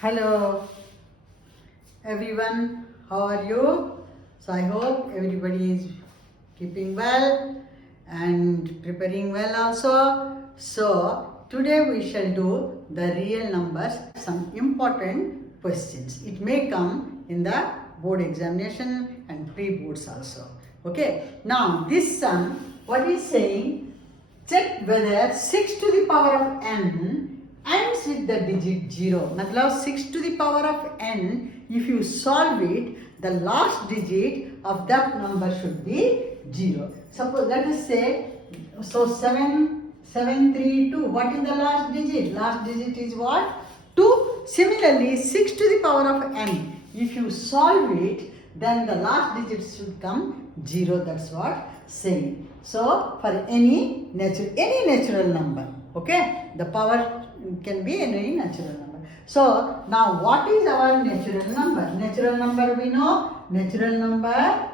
Hello everyone, how are you? So I hope everybody is keeping well and preparing well also. So today we shall do the real numbers, some important questions. It may come in the board examination and pre-boards also. Okay, now this sum, what is saying, check whether 6 to the power of n ends with the digit 0. मतलब 6 to the power of n, if you solve it, the last digit of that number should be 0. Suppose, let us say, so 732, what is the last digit? Last digit is what? 2. Similarly, 6 to the power of n, if you solve it, then the last digit should come 0. That's what saying. So, for any natural number, okay, the power can be any natural number. So, now what is our natural number? Natural number we know, natural number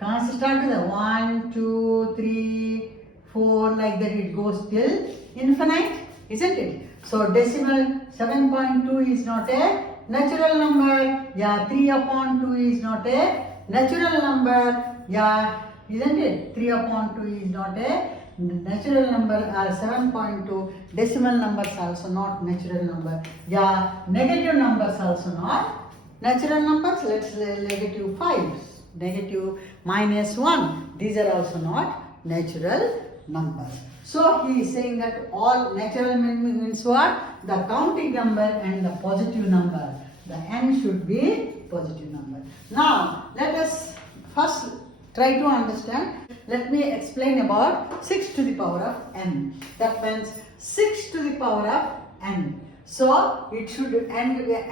कहाँ से start होता है? 1, 2, 3, 4, like that it goes till infinite, isn't it? So decimal 7.2 is not a natural number. Yeah, 3 upon 2 is not a natural number. Yeah, isn't it? 3 upon 2 is not a natural number, or 7.2. Decimal numbers also not natural number. Yeah, negative numbers also not natural numbers. Let's say negative 5, negative minus 1. These are also not natural numbers. So he is saying that all natural means what? The counting number and the positive number. The n should be positive number. Now let us first try to understand. Let me explain about 6 to the power of n. That means 6 to the power of n. So it should end with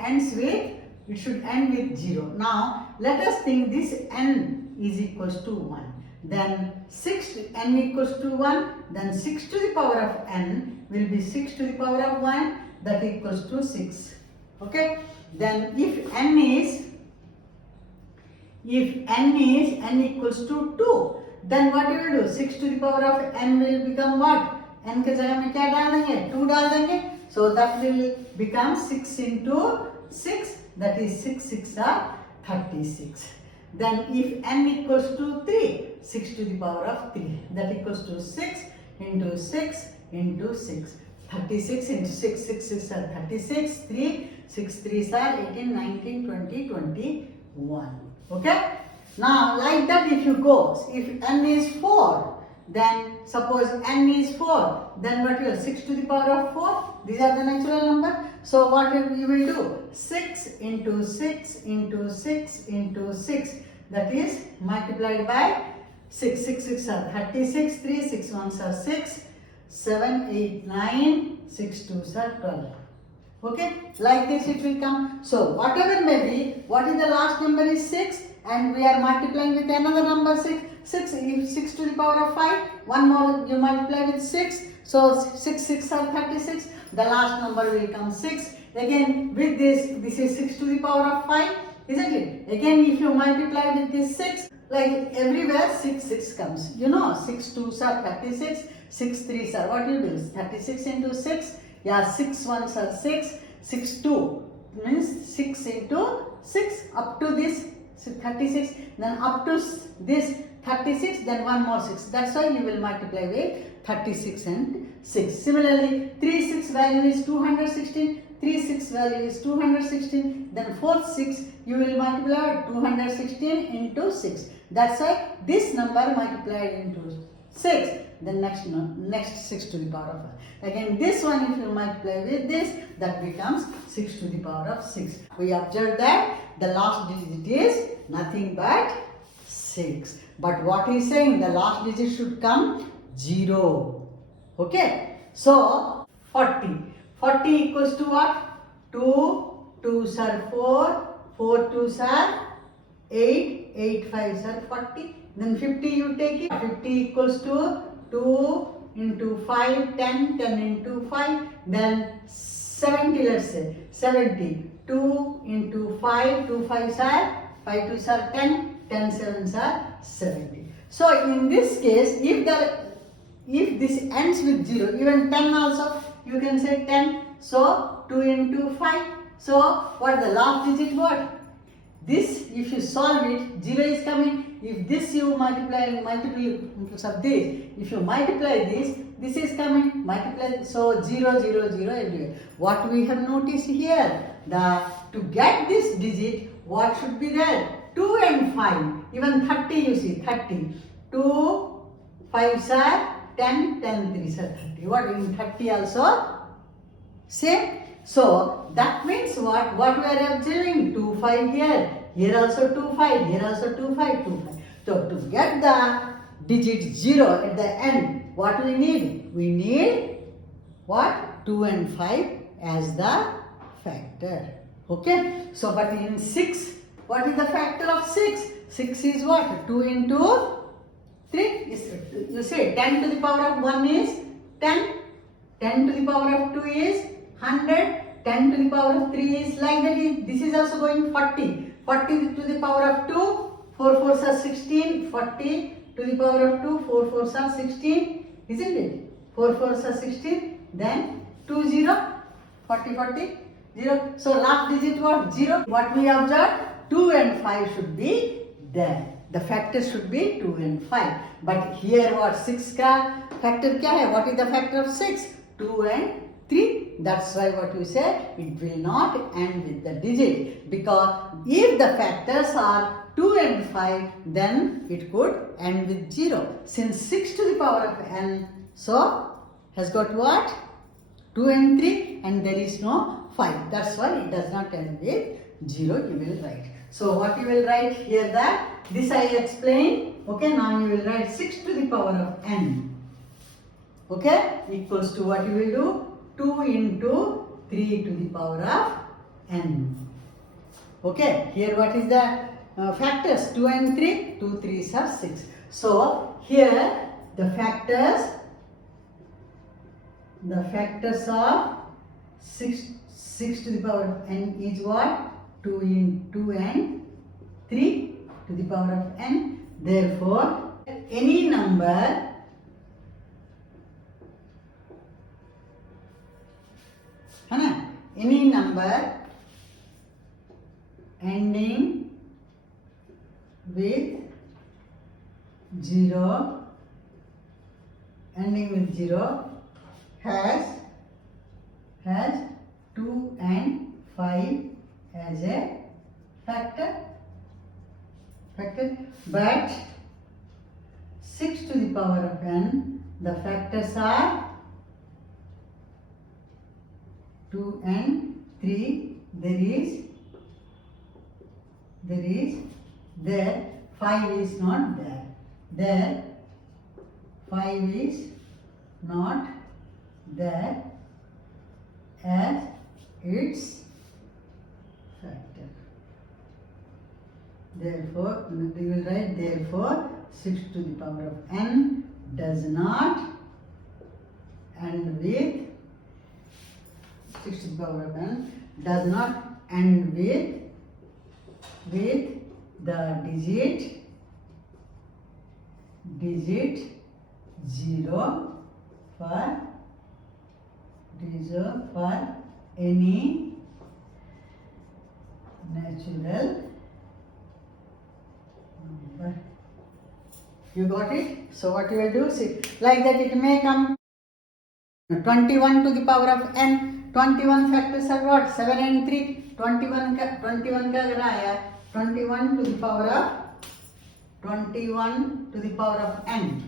0. Now let us think this n is equals to 1. Then 6 n equals to 1. Then 6 to the power of n will be 6 to the power of 1. That equals to 6. Okay. Then if n equals to 2, then what you will do? 6 to the power of n will become what? n के जगह में क्या डाल देंगे? 2 डाल देंगे. So that will become 6 into 6. That is 6 6 are 36. Then if n equals to 3, 6 to the power of 3. That equals to 6 into 6 into 6. 36 into 6, 6 6 are 36, 3, 6 3s are 18, 19, 20, 21. Okay? Now, like that if you go, if n is 4, then suppose n is 4, then what will 6 to the power of 4? These are the natural number. So what you will do? 6 into 6 into 6 into 6. That is multiplied by 6. 6 6 are 36, 3 6 1s are 6, 7 8 9, 6 2s are 12. Okay, like this it will come. So whatever may be, what is the last number is 6, and we are multiplying with another number 6. 6, if 6 to the power of 5, one more you multiply with 6. So 6 6 are 36. The last number will come 6. Again with this is 6 to the power of 5, isn't it? Again if you multiply with this 6, like everywhere 6 6 comes. You know 6 2s are 36, 6 3s are what you do? 36 into 6. Yeah, 6 1s are 6, 6 2 means 6 into 6 up to this 36, then up to this 36, then one more 6. That's why you will multiply with 36 and 6. Similarly, 3 6 value is 216, 3 6 value is 216, then 4 6 you will multiply 216 into 6. That's why this number multiplied into 6, then next 6 to the power of 5. Again this one if you multiply with this, that becomes 6 to the power of 6. We observe that the last digit is nothing but 6. But what he is saying, the last digit should come 0. Okay. So 40. 40 equals to what? 2 2s are 4, 4 2s are 8, 8 5s are 40. Then 50 you take it. 50 equals to 2 into 5, 10, 10 into 5. Then 70, let's say 70. 2 into 5, 2 5s are 5 2s are 10, 10 7s are 70. So in this case, if the if this ends with 0, even 10 also, you can say 10. So 2 into 5. So what the last digit what? This, if you solve it, 0 is coming. If this you multiply multiples of this, if you multiply this is coming. Multiply, so 0, 0, 0 everywhere. What we have noticed here, to get this digit, what should be there? 2 and 5. Even 30 you see, 30. 2, 5 are 10, 10 3 are 30. What in 30 also? Same. So that means what? What we are observing? 2, 5 here. Here also 2, 5. Here also 2, 5, 2, 5. So to get the digit 0 at the end, what we need? We need what? 2 and 5 as the factor. Okay. So but in 6, what is the factor of 6? 6 is what? 2 into 3. You say 10 to the power of 1 is 10. 10 to the power of 2 is 100. 10 to the power of 3 is like that. This is also going 40. 40 to the power of 2. 4 4s are 16. 40 to the power of 2. 4 4s are 16. Isn't it? 4 4s are 16. Then 2 0. 40 40. 0. So last digit what? 0. What we observed? 2 and 5 should be there. The factor should be 2 and 5. But here what? 6 ka factor kya hai? What is the factor of 6? 2 and 3. That's why what you say, it will not end with the digit. Because if the factors are 2 and 5, then it could end with 0. Since 6 to the power of n, so has got what? 2 and 3, and there is no 5. That's why it does not end with 0, you will write. So what you will write here, that this I explained. Okay, now you will write 6 to the power of n. Okay, equals to what you will do? 2 into 3 to the power of n. Okay, here what is the factors? 2 and 3. 2 3s are 6. So here the factors of 6 to the power of n is what? 2 into 2 and 3 to the power of n. Therefore, any number ending with 0 has 2 and 5 as a factor. But 6 to the power of n, the factors are 2 and 3. There 5 is not there. There 5 is not there as its factor. Therefore, we will write, therefore 6 to the power of n does not end with 6 to the power of n does not end with the digit 0 for any natural number. You got it? So what you will do? See, like that it may come 21 to the power of n. 21 factors are what? 7 and 3. 21 का अगर आया 21 to the power of n.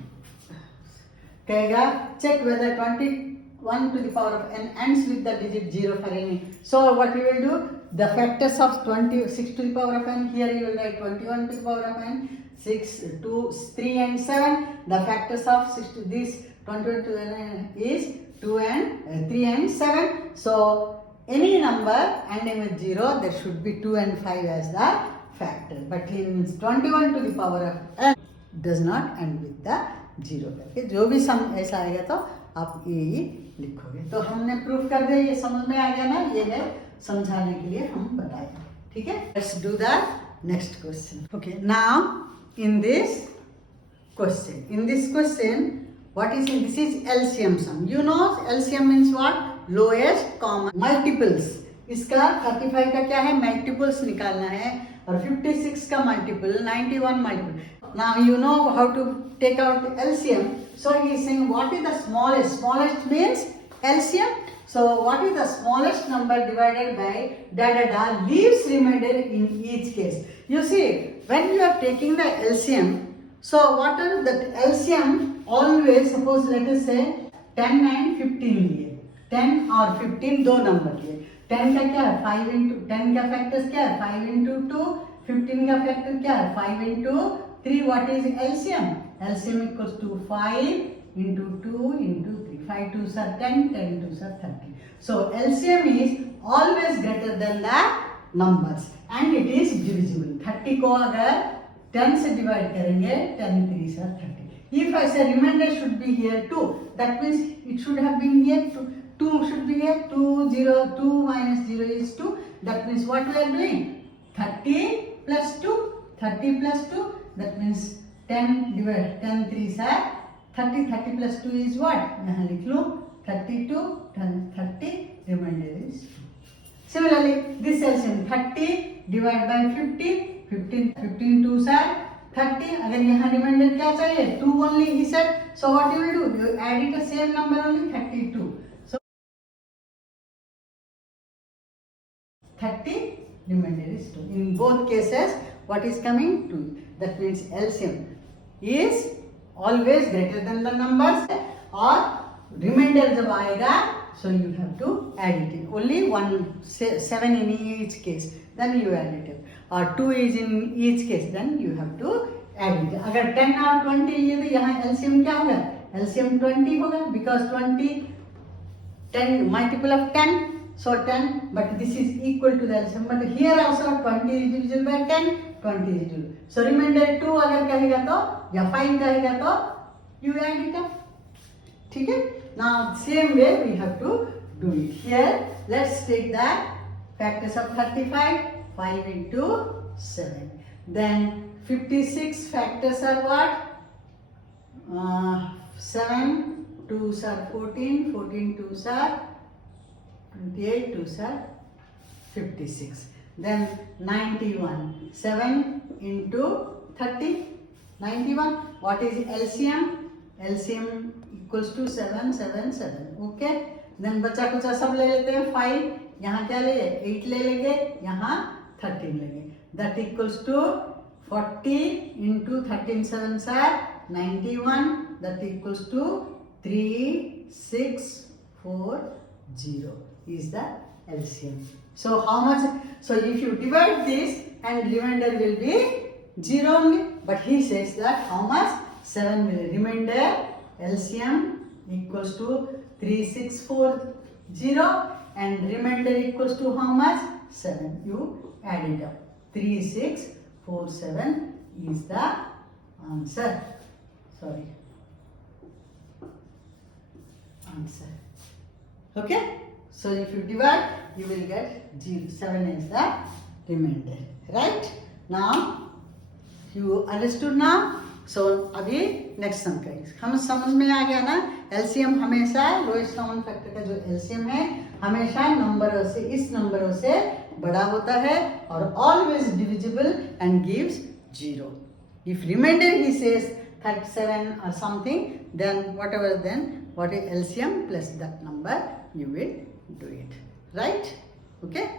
कहेगा check whether 21 to the power of n ends with the digit 0 for any. So what you will do? The factors of 26 to the power of n, here you will write 21 to the power of n, 6, 2, 3 and 7. The factors of 6 to this 21 to n is 2 and 3 and 7. So any number ending with 0, there should be 2 and 5 as the factor. But in 21 to the power of n does not end with the 0 करके जो भी सम ऐसा आएगा तो आप यही लिखोगे. तो हमने प्रूफ कर दिया, ये समझ में आ गया ना, ये है समझाने के लिए हम बताए. ठीक है, let's do the next question. Okay, now in this question What is it? This is LCM sum. You know LCM means what? Lowest common multiples. इसका 35 का क्या है? Multiples निकालना है और 56 का multiple, 91 multiple. Now you know how to take out LCM. So he is saying what is the smallest? Smallest means LCM. So what is the smallest number divided by da da da leaves remainder in each case. You see, when you are taking the LCM, so what are that LCM always, suppose let us say 10 and 15 लिए, 10 और 15 दो number लिए. 10 का क्या है? 5 into 10 का factors क्या है? 5 into 2. 15 का फैक्टर क्या है? 5 into 3. What is LCM? LCM equals to 5 into 2 into 3. 5 2s are 10, 10 2s are 30. So LCM is always greater than the numbers and it is divisible. 30 को अगर 10 से divide करेंगे, 10 3s are 30. If I say remainder should be here 2, that means it should have been here 2. 2 should be here. 2 0 2 minus 0 is 2. That means what we are doing? 30 plus 2. 30 plus 2. That means 10 divided 10 3s are 30. 30 plus 2 is what? यहाँ लिख लो 32. 30 remainder is 2. Similarly, this LCM 30 divided by 50. 15 2s are 30. अगर यहाँ remainder क्या चाहिए? 2 only he said. So what you will do? You add it the same number only 32. So 30 remainder is 2. In both cases, what is coming? 2. That means LCM is always greater than the numbers or remainder जब आएगा, so you have to add it in. Only 7 in each case, then you add it in. Or 2 is in each case, then you have to add it. अगर 10 और 20 लिए तो यहाँ LCM क्या होगा? LCM 20 होगा because 10 multiple of 10. So 10, but this is equal to the LCM. But here also 20 is divisible by 10, 20 is divisible. So remainder 2 अगर कहेगा तो या 5 कहेगा तो you add it up. ठीक है? Now same way we have to do it. Here let's take the factors of 35. 5 into 7. Then 56 factors are what? 7 2s are 14. 14 2s are 28. 2s are 56. Then 91. 7 into 30. 91. What is LCM? LCM equals to 7 7 7. Okay. Then बचा कुचा सब ले लेते हैं. 5 यहाँ क्या ले? 8 ले लेंगे. यहाँ 13 लेंगे. That equals to 40 into 13 7s are 91. That equals to 3 6 4 0 is the LCM. So how much? So if you divide this and remainder will be 0 only. But he says that how much? 7 will remainder. LCM equals to 3640 and remainder equals to how much? 7. You add it up. 3647 is the answer. Sorry. Answer. Okay? So if you divide, you will get 0. 7 is the remainder. Right? Now, you understood now? So अभी next sum करेंगे. हम समझ में आ गया ना? LCM हमेशा lowest common factor का जो LCM है हमेशा नंबरों से इस नंबरों से बड़ा होता है और always divisible and gives 0. If remainder he says 37 or something, then whatever, then what is LCM plus that number you will do it. Right? Okay?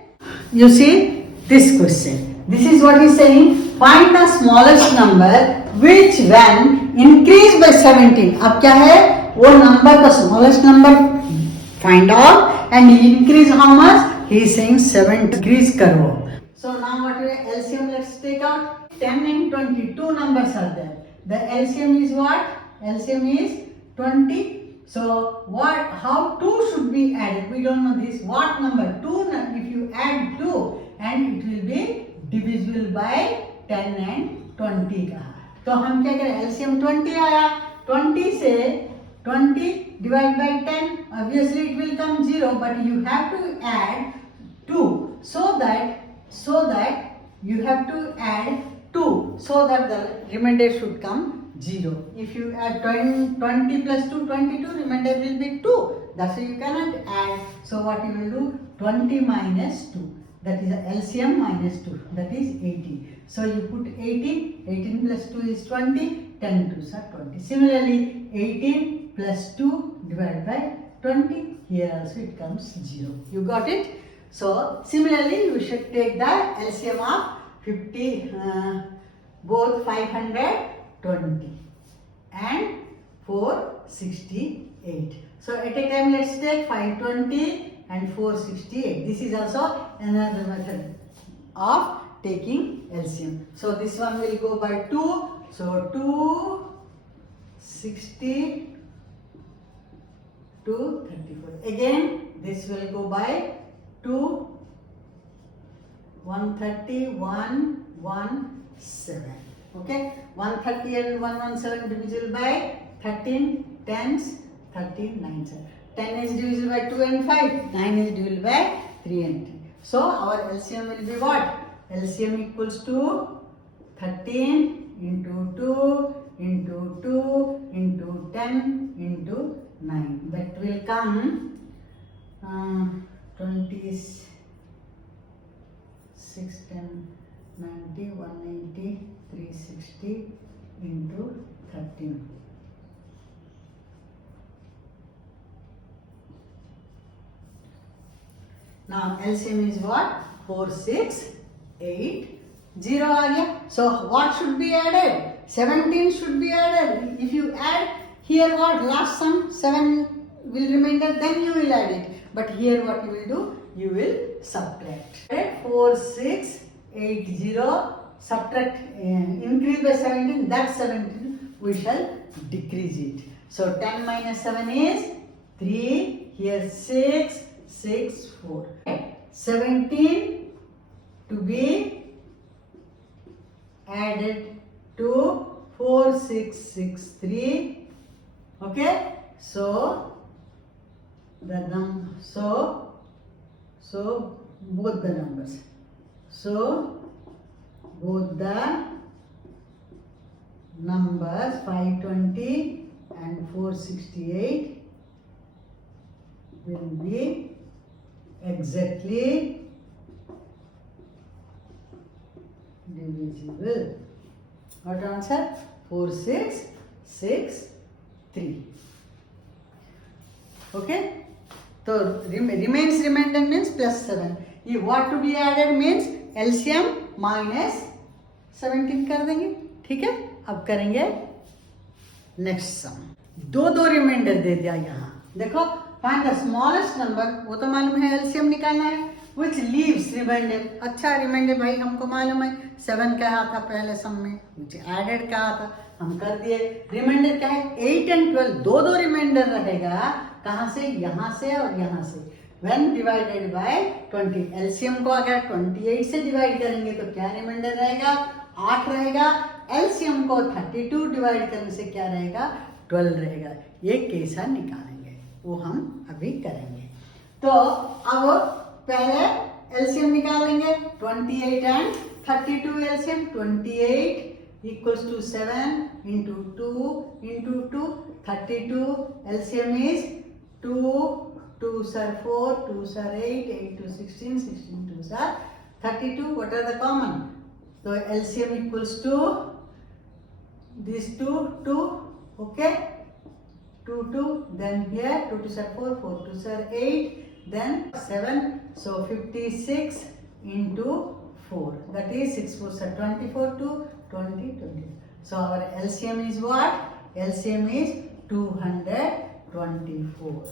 You see this question. This is what he is saying. Find the smallest number which when increased by 17. अब क्या है? वो number का smallest number find out and increase how much? He is saying 7 increase करो. So now what is LCM? Let's take out 10 and 20. Two numbers are there. The LCM is what? LCM is 20. So what? How 2 should be added? We don't know this. What number? 2. If you add 2 and it will be divisible by 10 and 20 का. तो हम क्या करें? LCM 20 आया. 20 से 20 divided by 10. Obviously it will come 0, but you have to add 2 so that you have to add 2 so that the remainder should come 0. If you add 20 plus 2, 22, remainder will be 2. That's why you cannot add. So what you will do? 20 minus 2. That is LCM minus 2. That is 18. So you put 18. 18 plus 2 is 20. 10 2s are 20. Similarly, 18 plus 2 divided by 20. Here also it comes 0. You got it? So similarly, you should take the LCM of 50, both 520 and 468. So at a time, let's take 520 and 468. This is also another method of taking LCM. So this one will go by 2. So 260 to 34. Again, this will go by 2, 130, 117. Okay, 130 and 117 divisible by 13 tens, 13 nines. 10 is divisible by 2 and 5. 9 is divisible by 3 and 3. So our LCM will be what? LCM equals to 13 into 2 into 2 into 10 into 9. That will come 26, 10, 90, 180, 360 into 13. Now LCM is what? 4, 6, 8, 0 आ गया. So what should be added? 17 should be added. If you add here what? Last sum 7 will remainder, then you will add it. But here what you will do? You will subtract. 4, 6, 8, 0. Subtract, increase by 17. That 17 we shall decrease it. So 10 minus 7 is 3. Here 6, 6, 4. 17 to be added to 4, 6, 6, 3. Okay. So the so both the numbers. So both the numbers 520 and 468 will be exactly divisible. What answer? 4, 6, 6, 3. Okay. So remains remainder means plus 7. If what to be added means LCM minus 17 कर देंगे. ठीक है. अब करेंगे next sum. दो reminder दे दिया यहाँ. देखो, फाइंड द स्मॉलेस्ट नंबर. वो तो मालूम है LCM निकालना है. Which leaves remainder. अच्छा, रिमाइंडर भाई हमको मालूम है 7 कहा था पहले सम में. which added कहा था, हम कर दिए. रिमाइंडर क्या है? 8 and 12. दो रिमाइंडर रहेगा. कहाँ से? यहाँ से और यहाँ से. When divided by 20. LCM को अगर 28 से डिवाइड करेंगे तो क्या रिमाइंडर रहेगा? 8 रहेगा. LCM को 32 डिवाइड करने से क्या रहेगा? 12 रहेगा. ये कैसा निकालेंगे वो हम अभी करेंगे. तो अब पहले LCM निकालेंगे. 28 and 32 LCM. 28 equals to 7 into 2 into 2. 32 LCM is 2. 2s are 4, 2s are 8, 8 to 16, 16 2s are 32. What are the common? So LCM equals to these 2, 2, okay? 2, 2, then here 2 2s are 4, 4 2s are 8, then 7. So 56 into 4. That is 6 4s are 24 to 20, 20. So our LCM is what? LCM is 224.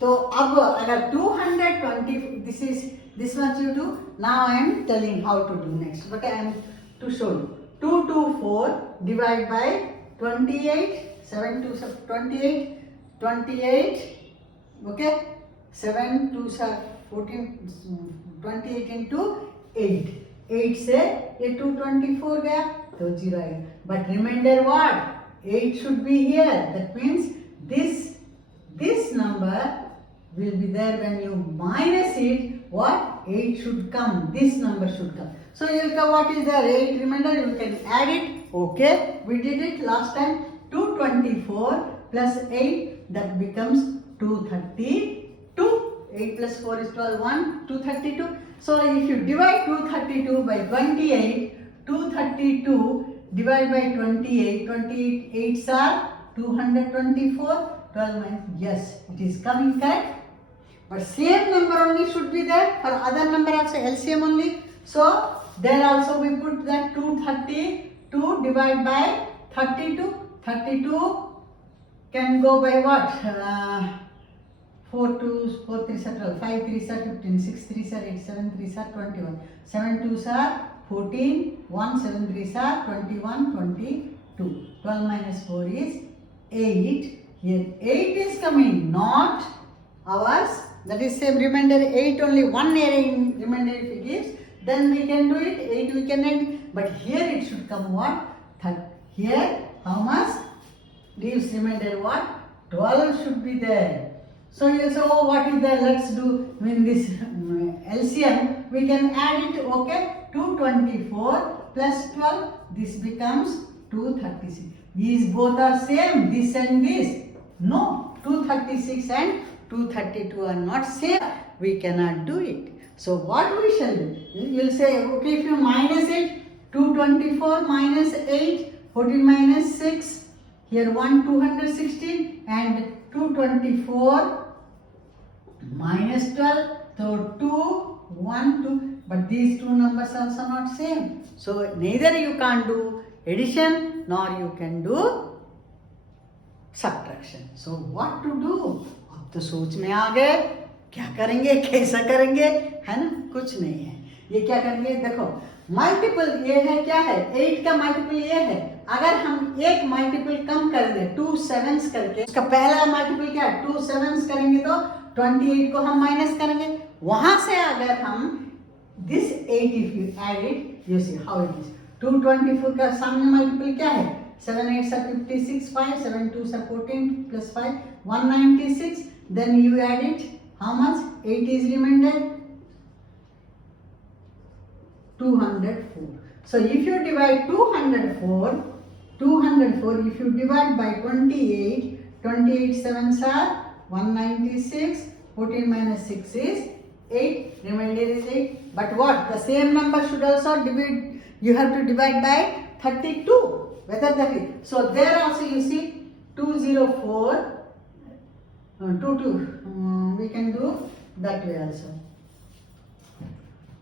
तो अब अगर 220, this much you do. Now I am telling how to do next, but I am to show you. 224 divide by 28. 7 2s are 28. 28. Okay. 7 2s are 14. 28 into 8. 8 से ये 224 गया तो 0 आएगा. But remainder what? 8 should be here. That means this number will be there when you minus it. What? 8 should come. This number should come. So you will come, what is there? 8 remainder. You can add it. Okay. We did it last time. 224 plus 8, that becomes 232. 8 plus 4 is 12, 1, 232. So if you divide 232 by 28, 232 divided by 28, 28 8s are 224, 12 minus, yes, it is coming correct. But same number only should be there for other number also, LCM only. So there also we put that 232 divided by 32. 32 can go by what? 4 2s, 4 3s are 12, 5 3s are 15, 6 3s are 8, 7 3s are 21, 7 2s are 14, 1 7 3s are 21, 22. 12 minus 4 is 8. Here 8 is coming, not ours. That is same remainder 8 only, one remainder if it gives, then we can do it, 8 we can end. But here it should come what? Here how much? Leaves remainder what? 12 should be there. So you say, oh, what is there? Let's do in this LCM. We can add it, okay? 224 plus 12. This becomes 236. These both are same, this and this. No, 236 and 232 are not same. We cannot do it. So what we shall do? You will say, okay, if you minus it, 224 minus 8, 14 minus 6. Here 1, 216 and 224 minus 12, so 2, 1, 2, but these two numbers also not same. So neither you can't do addition nor you can do subtraction. So what to do? अब तो सोच में आ गए, क्या करेंगे, कैसा करेंगे, है ना? कुछ नहीं है. ये क्या करेंगे? देखो मल्टीपल ये है, क्या है? 8 का मल्टीपल ये है. अगर हम एक मल्टीपल कम कर दें 2 7s करके, उसका पहला मल्टीपल क्या है? 2 7s करेंगे तो 28 को हम माइनस करेंगे. वहां से अगर हम this 8 if you add it, you see how it is. 224 का सामने मल्टीपल क्या है? 7 8s are 56, 5, 7 2s are 14 plus 5, 196. Then you add it. How much? 8 is remainder. 204. So if you divide 204, if you divide by 28, 28 7s are 196, 14 minus 6 is 8, remainder is 8. But what? The same number should also divide, you have to divide by 32. Whether that is. So there also you see 204, 22, we can do that way also.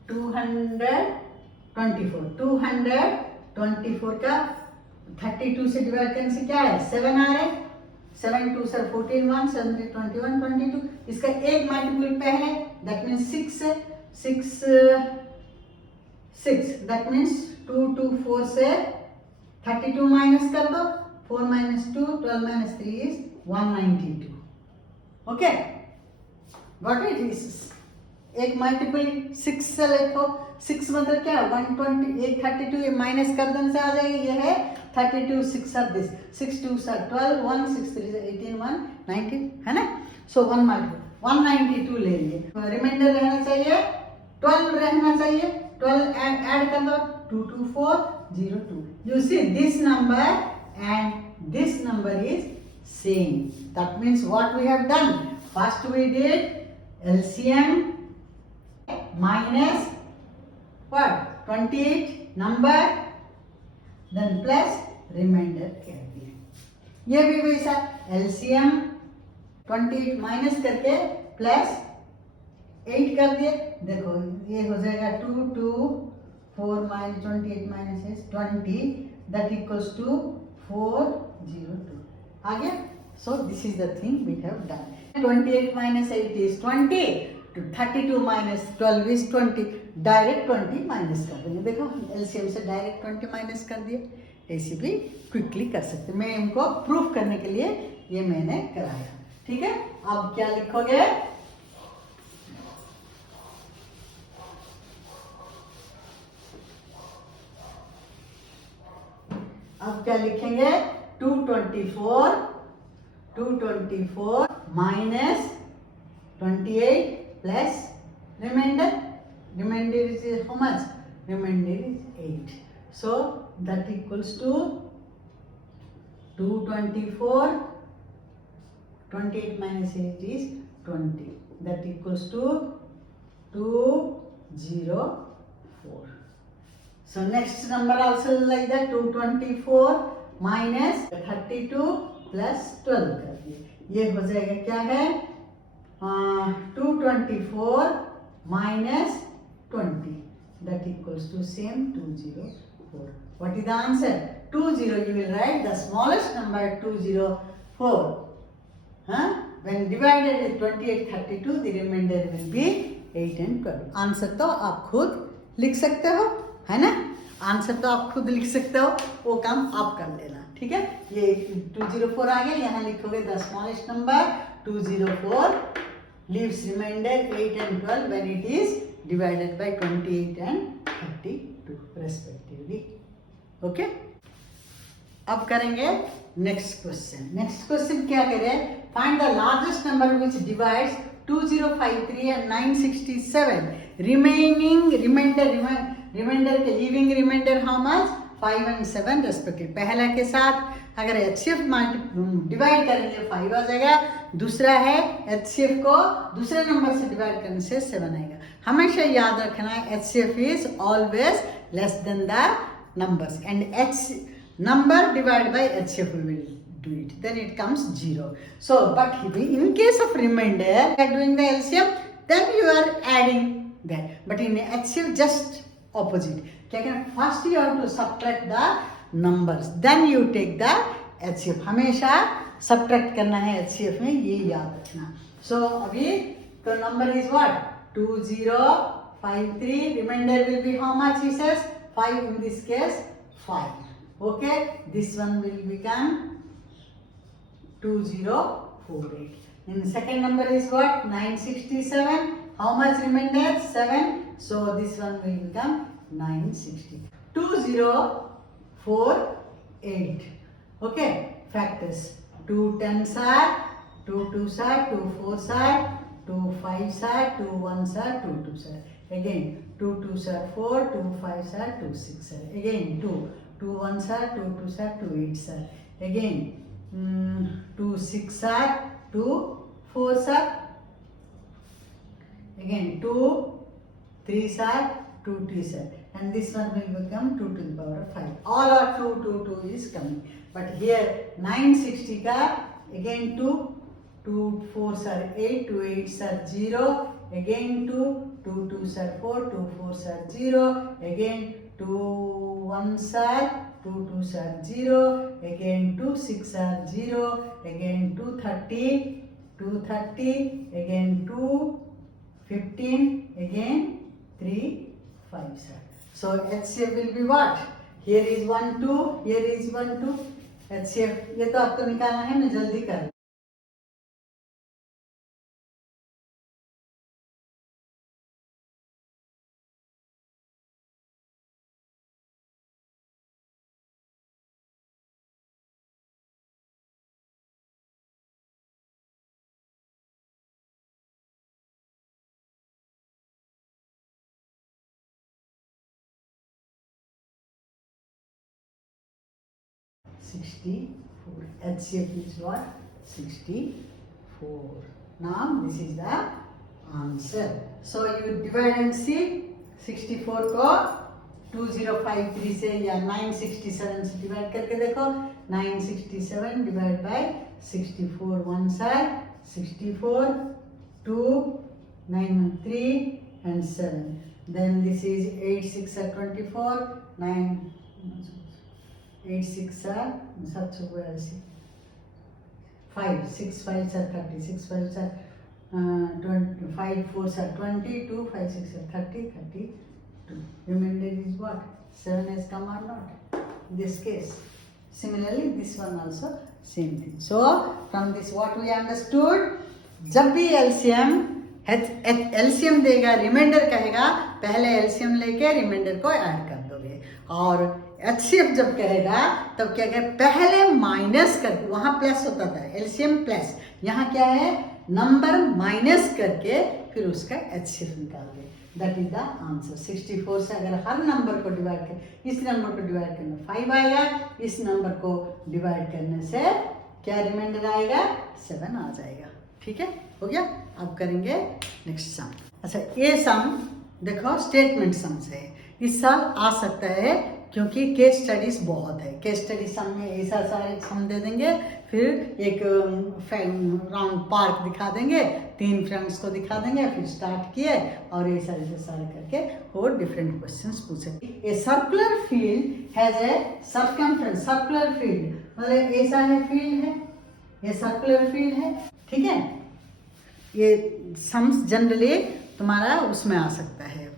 224 का 32 से divide करने से क्या है? 7 आ रहा है. 7 2 sir 14, 1 7 3 21, 22. इसका एक मल्टीपल पहले, that means 6 है. 6 that means 2 2 4 से 32 माइनस कर दो. 4 minus 2, 12 minus 3 is 192. Okay, got it? एक मल्टीपल 6 से लिखो. 6 मतलब क्या? 120, 32 ये माइनस कर देने से आ जाएगा. ये है 32, 6 are this, 6 2s are 12, 1 6 3 is 18, 1 19, है ना? So 1 मल्टीपल 192 ले लिए. रिमाइंडर रहना चाहिए 12 रहना चाहिए. 12 ऐड कर दो. 2 2 4 0 2. You see this number and this number is same. That means what we have done? First we did LCM minus what? 28 number, then plus remainder कर दिया. ये भी वैसा LCM 28 माइनस करके प्लस 8 कर दिए. देखो ये हो जाएगा 2 2 4 minus 28 minus is 20, that equals to 4 0 2. आ गया? So this is the thing we have done. 28 minus 8 is 20. 32 minus 12 is 20. Direct 20 minus कर देंगे. देखो एलसीएम से डायरेक्ट 20 माइनस कर दिए. ऐसे भी क्विकली कर सकते. मैं इनको प्रूफ करने के लिए ये मैंने कराया. ठीक है, अब क्या लिखोगे? अब क्या लिखेंगे? 224 minus 28 plus remainder is how much? Remainder is 8. So that equals to 224, 28 minus 8 is 20. That equals to 204. So next number also like that, 224 minus 32 plus 12 कर दिए. ये हो जाएगा क्या है 224 minus 20. That equals to same 204. What is the answer? 20. You will write the smallest number 204. When divided with 28, 32, the remainder will be 8 and 12. Answer तो आप खुद लिख सकते हो, है ना? आंसर तो आप खुद लिख सकते हो, वो काम आप कर लेना, ठीक है? ये 204 आ गया, यहाँ लिखोगे the smallest number 204 leaves remainder 8 and 12 when it is divided by 28 and 32 respectively. Okay? अब करेंगे नेक्स्ट क्वेश्चन. नेक्स्ट क्वेश्चन क्या करें? Find the largest number which divides 2053 and 967. Reminder के leaving reminder how much 5 and 7 respective. पहला के साथ अगर HCF divide करेंगे 5 आ जाएगा. दूसरा है HCF को दूसरे नंबर से डिवाइड करने से 7 आएगा. हमेशा याद रखना है HCF is always less than the numbers and number divided by HCF we will do it, then it comes 0. So but in case of remainder you are doing the LCM, then you are adding that, but in HCF just opposite. First you have to subtract the numbers, then you take the HCF. हमेशा subtract करना है HCF में, ये याद रखना. So अभी the number is what 2053. remainder will be how much? He says 5, in this case 5. Okay, this one will become 2048. And second number is what 967. How much remainder? 7. So this one will become 960. 2048. Okay, factors. 2 10s are, 2 2s are, 2 4s are, 2 5s are, 2 1s are, 2 2s are. Again 2 2s are 4, 2 5s are, 2 6s are. Again 2 2 1s are, 2 2s are, 2 8s are. Again 2 6s are, 2 4s are. Again 2 3s are, 2 3s are. And this one will become 2 to the power of 5. All are 2 2 2 is coming. But here 960 ka again 2 2 4s are 8, 2 8s are 0. Again 2 2 2s are 4, 2 4s are 0. Again 2 1s are, 2 2s are 0. Again 2 6 are 0. Again 2 30, 2 30. Again 2 15. Again 3 5s are. So HCF will be what? Here is 1 2. Here is 1 2. HCF ये तो आपको निकालना है, मैं जल्दी कर. HCF is what? 64. Now this is the answer. So you divide and see. 64 को 2053 से या 967 से डिवाइड करके देखो. 967 divide by 64 1 side 64 2 9 3 and 7. Then this is 8 6 are 24 9 8 6 are 782 5 6 5s are 30 6 5s are 20 5 4s are 20 2 5 6 are 30 32. Remainder is what? 7 has come or not? In this case. Similarly this one also same thing. So from this what we understood, जब भी LCM देगा reminder कहेगा, पहले LCM लेके reminder को add कर दोगे. और HCF जब करेगा तब क्या करेगा, पहले माइनस कर, वहाँ प्लस होता था LCM प्लस, यहाँ क्या है नंबर माइनस करके फिर उसका HCF निकाल दे। That is the answer. 64 से अगर हर नंबर को डिवाइड कर, इस नंबर को डिवाइड करने 5 आएगा, इस नंबर को डिवाइड करने से क्या रिमाइंडर आएगा, 7 आ जाएगा। ठीक है, हो गया। अब करेंगे नेक्स्ट सम। अच्छा, ये सम देखो स्टेटमेंट सम से इस साल आ सकता है क्योंकि केस स्टडीज बहुत है। केस स्टडी सम में ऐसा सारे सम दे देंगे, फिर एक राउंड पार्क दिखा देंगे, 3 फ्रेंड्स को दिखा देंगे, फिर स्टार्ट किए और ये सारे सारे करके और डिफरेंट क्वेश्चंस पूछे। A circular field has a circumference. Circular field मतलब ऐसा है, फील्ड है, ये सर्कुलर फील्ड है। ठीक है, ये सम्स जनरली तुम्हारा उसमें आ सकता है,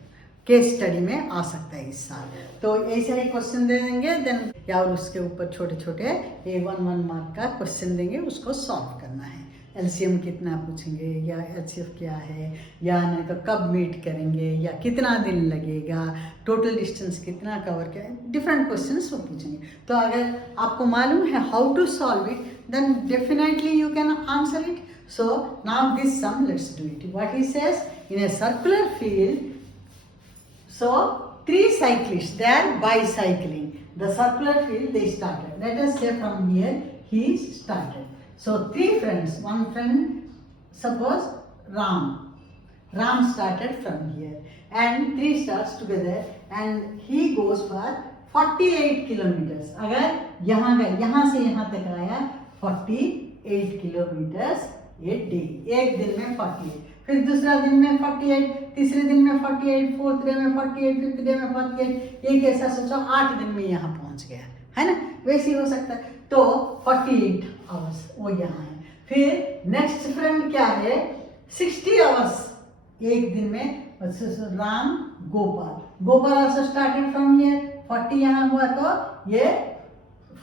केस स्टडी में आ सकता है इस साल। तो ऐसे ही क्वेश्चन दे देंगे देन, या और उसके ऊपर छोटे छोटे 1 मार्क का क्वेश्चन देंगे, उसको सॉल्व करना है। एलसीएम कितना पूछेंगे, या एचसीएफ क्या है, या नहीं तो कब मीट करेंगे, या कितना दिन लगेगा, टोटल डिस्टेंस कितना कवर किया, डिफरेंट क्वेश्चंस वो पूछेंगे। तो अगर आपको मालूम है how to solve it, then definitely you can answer it. So now this sum, let's do it. What he says, in a circular field, so 3 cyclists, they are bicycling. The circular field they started. Let us say from here he started. So 3 friends, one friend, suppose Ram. Ram started from here and 3 starts together and he goes for 48 kilometers. अगर यहाँ गए, यहाँ से यहाँ तक आया 48 kilometers ये day, एक दिन में 48, फिर दूसरा दिन में 48, तीसरे दिन में 48, फोर्थ डे में 48, फिफ्थ डे में 48, एक ऐसा सोचो 8 दिन में यहाँ पहुंच गया है ना, वैसे ही हो सकता है। तो 48 आवर्स वो यहाँ है। फिर नेक्स्ट फ्रेंड क्या है, 60 आवर्स एक दिन में, Ram Gopal. Gopal also started from here, 40 यहाँ हुआ तो ये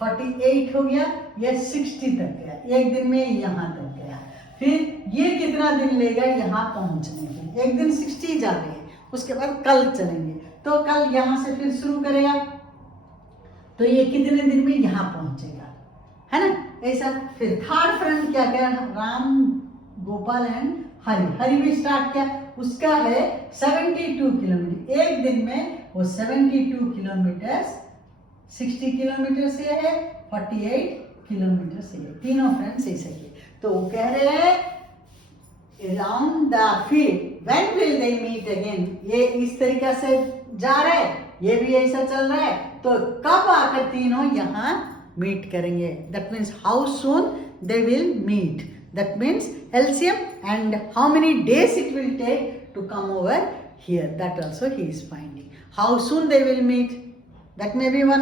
48 हो गया, ये 60 तक गया, एक दिन में यहाँ तक गया। फिर ये कितना दिन लेगा यहाँ पहुंचने में, एक दिन 60 जा रहे हैं, उसके बाद कल चलेंगे, तो कल यहाँ से फिर शुरू करेगा, तो ये कितने दिन में यहाँ पहुंचेगा, है ना, ऐसा। फिर थर्ड फ्रेंड क्या क्या, राम गोपाल एंड हरि। हरि भी स्टार्ट किया, उसका है 72 किलोमीटर, एक दिन में वो 72 किलोमीटर, 60 किलोमीटर से है, 48 किलोमीटर से है, तीनों फ्रेंड्स ऐसे किए। तो वो कह रहे हैं around the field when will they meet again, ये इस तरीका से जा रहा है, ये भी ऐसा चल रहा है, तो कब आकर तीनों यहाँ मीट करेंगे, that means how soon they will meet, that means LCM and how many days it will take to come over here, that also he is finding. How soon they will meet, that may be one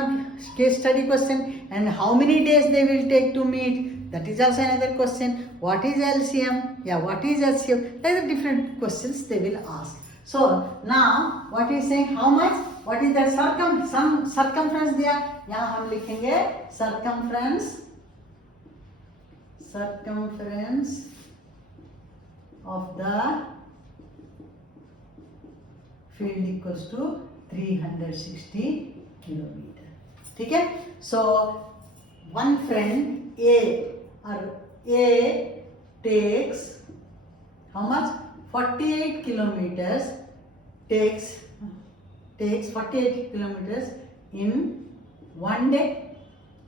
case study question, and how many days they will take to meet, that is also another question. What is LCM, yeah, what is HCF, there are different questions they will ask. So now what is saying, how much, what is the circumference दिया, यहाँ हम लिखेंगे circumference of the field equals to 360 kilometre. ठीक है, so one friend a और a takes how much, 48 kilometres, takes 48 kilometres in one day.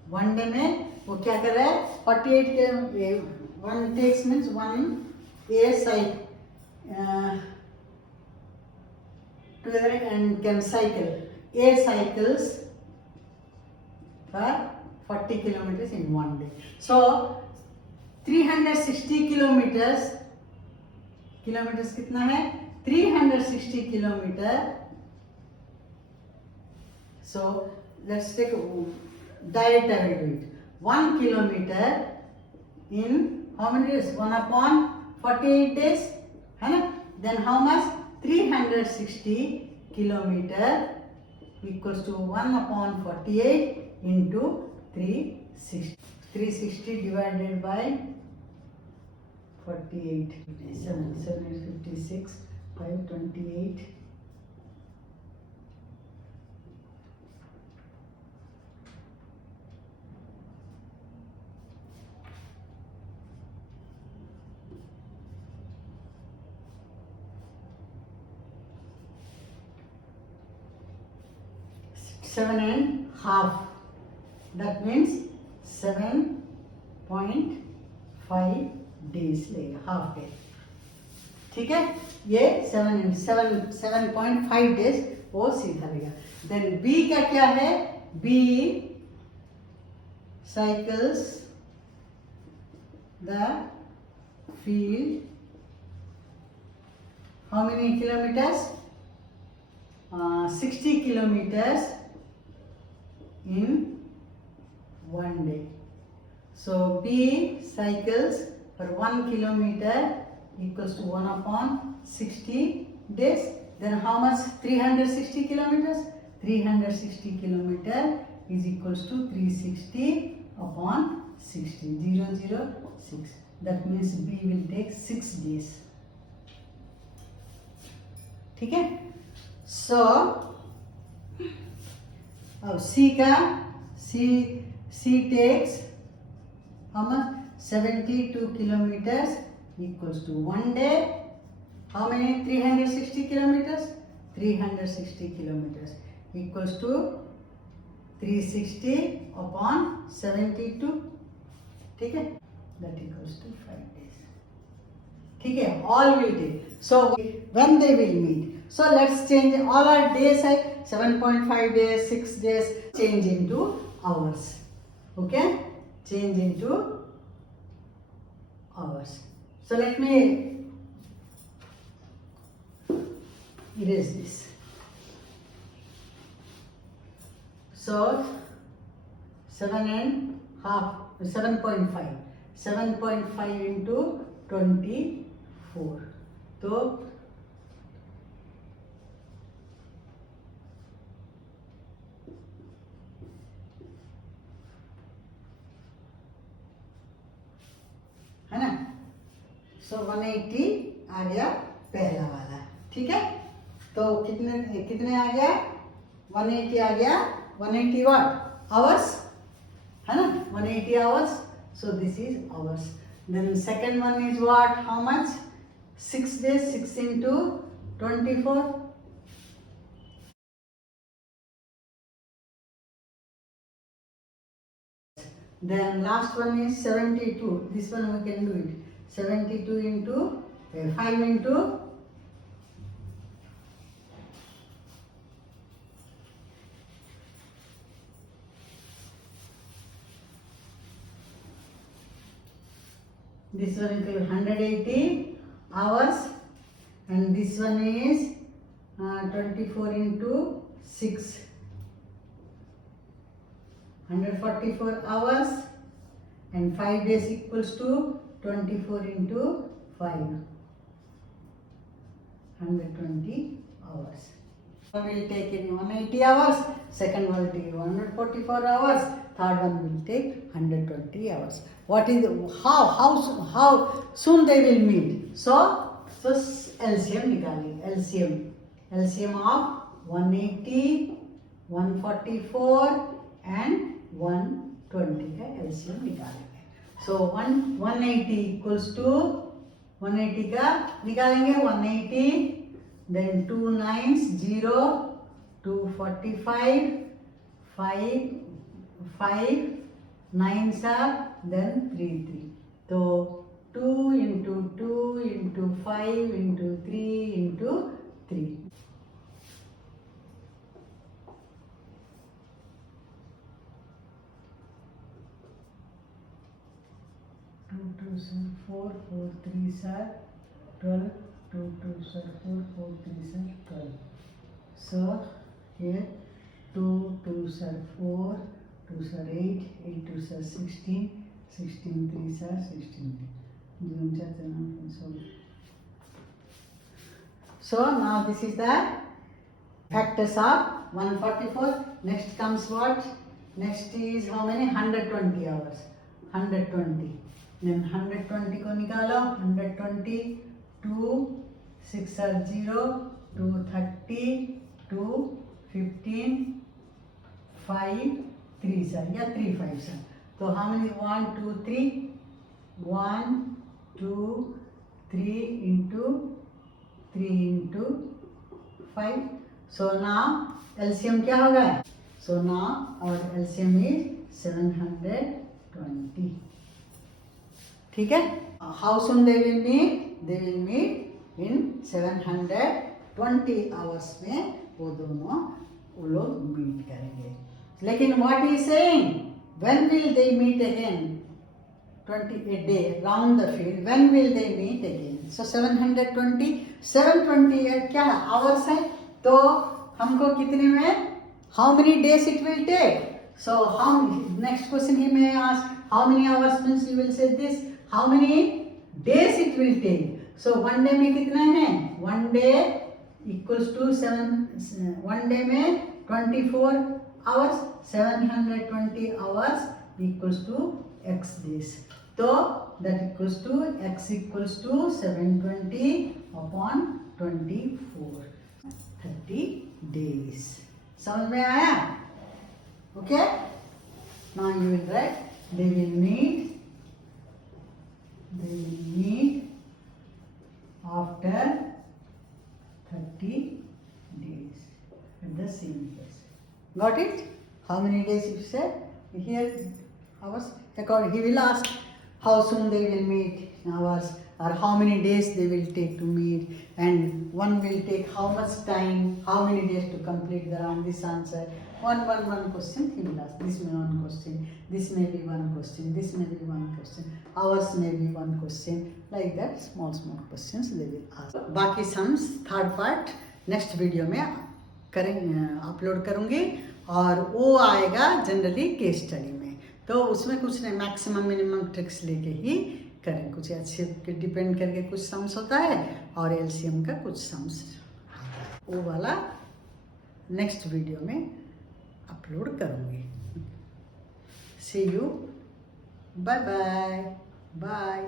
One day में वो क्या कर रहा है, 48 के one takes means one a side together and can cycle, A cycles for 40 kilometers in one day. So 360 kilometers, kilometres कितना है, 360 kilometre. So let's take direct I will do it. 1 kilometer in how many days, 1 upon 48 days, है ना, then how much, 360 kilometer equals to 1 upon 48 into 360. 360 divided by 48. 756, 528. 7.5, that means 7.5 days लेगा, half day. ठीक है, ये 7.5 days वो सीधा लेगा. Then B का क्या है? B cycles the field how many kilometers? 60 kilometers in one day. So B cycles for 1 kilometer equals to 1 upon 60 days. Then how much? 360 kilometers. 360 kilometer is equals to 360 upon 60. 006. That means B will take 6 days. ठीक है? So अब C का C takes how much? 72 kilometers equals to 1 day. How many? 360 kilometers. 360 kilometers equals to 360 upon 72. ठीक है? That equals to 5 days. ठीक है? All will take. So when they will meet. So let's change all our days है 7.5 days, 6 days. Change into hours. Okay? Change into hours. So let me erase this. So 7.5 into 24. तो है ना? सो 180 आ गया पहला वाला. ठीक है, तो कितने आ गया? 180 आ गया. 180 what? Hours, है ना? 180 hours. So this is hours. Then second one is what? How much? 6 days. 6 into 24. Then last one is 72. This one we can do it. 72 into 5 into this one is 180 hours, and this one is 24 into 6, 144 hours, and 5 days equals to 24 into 5, 120 hours. One will take in 180 hours, second one will take 144 hours, third one will take 120 hours. What is how soon they will meet? So LCM निकालिए. LCM of 180, 144 and 120 का LCM निकालेंगे. So 180 equals to 180 का निकालेंगे. 180 then 2 9s 0, 245, 5 9s are then 3 3. So 2 into 2 into 5 into 3 into 3. 2 2s are 4, 4 3s are 12, 2 2s are 4, 4 3s are 12. So here 2 2s are 4, 2s are 8, 8 2s are 16, 16 3s are 16. So now this is the factors of 144. Next comes what? Next is how many? 120 hours. 120. Then 120 को निकालो. 120, 2, 6 are 0, 2 30, 2 15, 5 3s are या 3 5s are. So how many? 1 2 3. 1 2 3 into 3 into 5. So now LCM क्या होगा? So now our LCM is 720. ठीक है? How soon they will meet? They will meet in 720 hours में वो दोनों वो लोग मीट करेंगे. लेकिन what he is saying? When will they meet again? 28 day round the field. When will they meet again? So 720 क्या hours है? तो हमको कितने में? How many days it will take? So how next question he may ask, how many hours means you will say this. How many days it will take? So one day में कितना है? One day equals to 7. One day में 24 hours. 720 hours equals to x days. So that equals to x equals to 720 upon 24. 30 days. समझ में आया? Okay? Now you will write. They will meet after 30 days at the same place. Got it? How many days you said? Here hours. According he will ask how soon they will meet hours or how many days they will take to meet, and one will take how much time, how many days to complete the round. This answer. One question he will ask. This may one question. This may be one question. This may be one question. Hours may be one question. Like that, small questions they will ask. बाकी sums third part next video में करेंगे, upload करूँगी और वो आएगा generally case study में. तो उसमें कुछ नहीं, मैक्सिमम मिनिमम ट्रिक्स लेके ही करें. कुछ अच्छे के डिपेंड करके कुछ सम्स होता है और एलसीएम का कुछ सम्स आता है. वो वाला नेक्स्ट वीडियो में अपलोड करूँगी. See you. Bye bye.